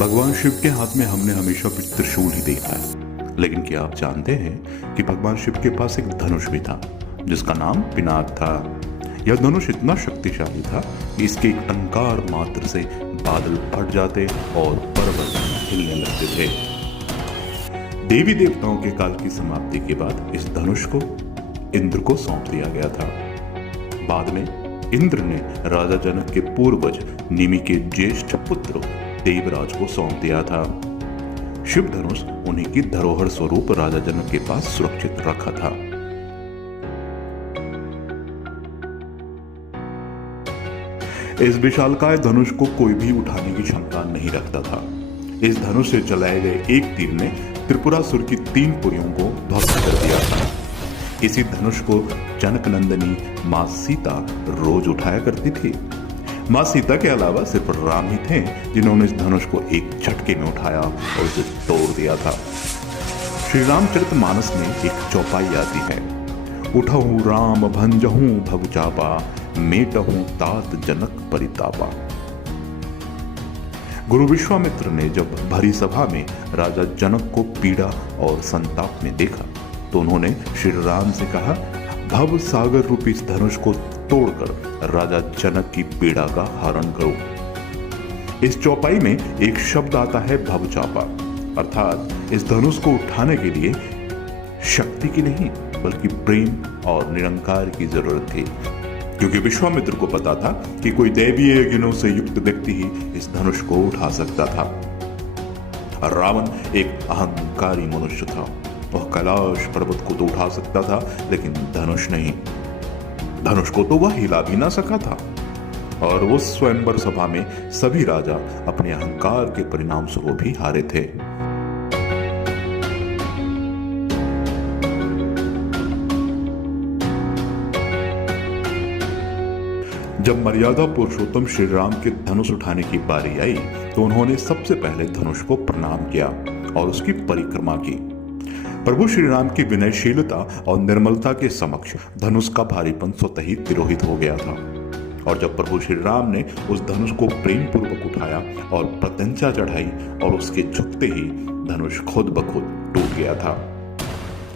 भगवान शिव के हाथ में हमने हमेशा त्रिशूल ही देखा है, लेकिन क्या आप जानते हैं कि भगवान शिव के पास एक धनुष भी था जिसका नाम पिनाक था। यह धनुष इतना शक्तिशाली था कि इसके एक टंकार मात्र से बादल फट जाते और पर्वत हिलने लगते थे। देवी देवताओं के काल की समाप्ति के बाद इस धनुष को इंद्र को सौंप दिया गया था। बाद में इंद्र ने राजा जनक के पूर्वज निमि के ज्येष्ठ पुत्र देवराज को सौंप दिया था। शिव धनुष उन्हीं की धरोहर स्वरूप राजा जनक के पास सुरक्षित रखा था। इस विशालकाय धनुष को कोई भी उठाने की क्षमता नहीं रखता था। इस धनुष से चलाए गए एक तीर ने त्रिपुरासुर की 3 पुरियों को ध्वस्त कर दिया था। इसी धनुष को जनक नंदिनी मां सीता रोज उठाया करती थी। मां सीता के अलावा सिर्फ राम ही थे जिन्होंने इस धनुष को एक झटके में उठाया और उसे तोड़ दिया था। श्री रामचरितमानस में एक चौपाई आती है, उठहु राम भंजहु भव चापा, मेटहु तात जनक परितापा। गुरु विश्वामित्र ने जब भरी सभा में राजा जनक को पीड़ा और संताप में देखा तो उन्होंने श्री राम से कहा, भव सागर रूपी इस धनुष को तोड़कर राजा जनक की पीड़ा का हरण करो। इस चौपाई में एक शब्द आता है भवचापा, अर्थात इस धनुष को उठाने के लिए शक्ति की नहीं बल्कि प्रेम और निरंकार की जरूरत थी, क्योंकि विश्वामित्र को पता था कि कोई दैवीय गुणों से युक्त व्यक्ति ही इस धनुष को उठा सकता था। रावण एक अहंकारी मनुष्य था। वह कैलाश पर्वत को तो उठा सकता था लेकिन धनुष नहीं। धनुष को तो वह हिला भी ना सका था। और उस स्वयंवर सभा में सभी राजा अपने अहंकार के परिणाम स्वरूप ही हारे थे। जब मर्यादा पुरुषोत्तम श्री राम के धनुष उठाने की बारी आई तो उन्होंने सबसे पहले धनुष को प्रणाम किया और उसकी परिक्रमा की। प्रभु श्री राम की विनयशीलता और निर्मलता के समक्ष धनुष का भारीपन स्वतः ही तिरोहित हो गया था। और जब प्रभु श्री राम ने उस धनुष को प्रेम पूर्वक उठाया और प्रत्यंचा चढ़ाई और उसके झुकते ही धनुष खुद ब खुद टूट गया था।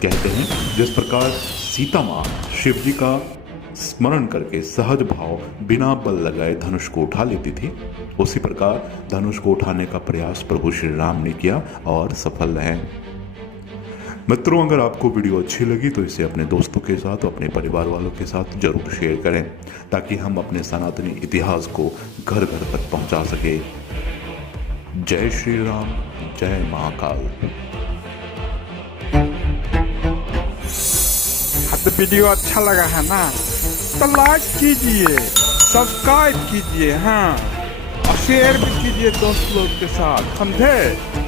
कहते हैं जिस प्रकार सीता मां शिव जी का स्मरण करके सहज भाव बिना बल लगाए धनुष को उठा लेती थी, उसी प्रकार धनुष को उठाने का प्रयास प्रभु श्री राम ने किया और सफल रहे। मित्रों, अगर आपको वीडियो अच्छी लगी तो इसे अपने दोस्तों के साथ, अपने परिवार वालों के साथ जरूर शेयर करें ताकि हम अपने सनातनी इतिहास को घर घर तक पहुंचा सके। जय श्री राम, जय महाकाल। वीडियो अच्छा लगा है ना तो लाइक कीजिए, सब्सक्राइब कीजिए, हाँ, और शेयर भी कीजिए दोस्त लोग के साथ, समझे।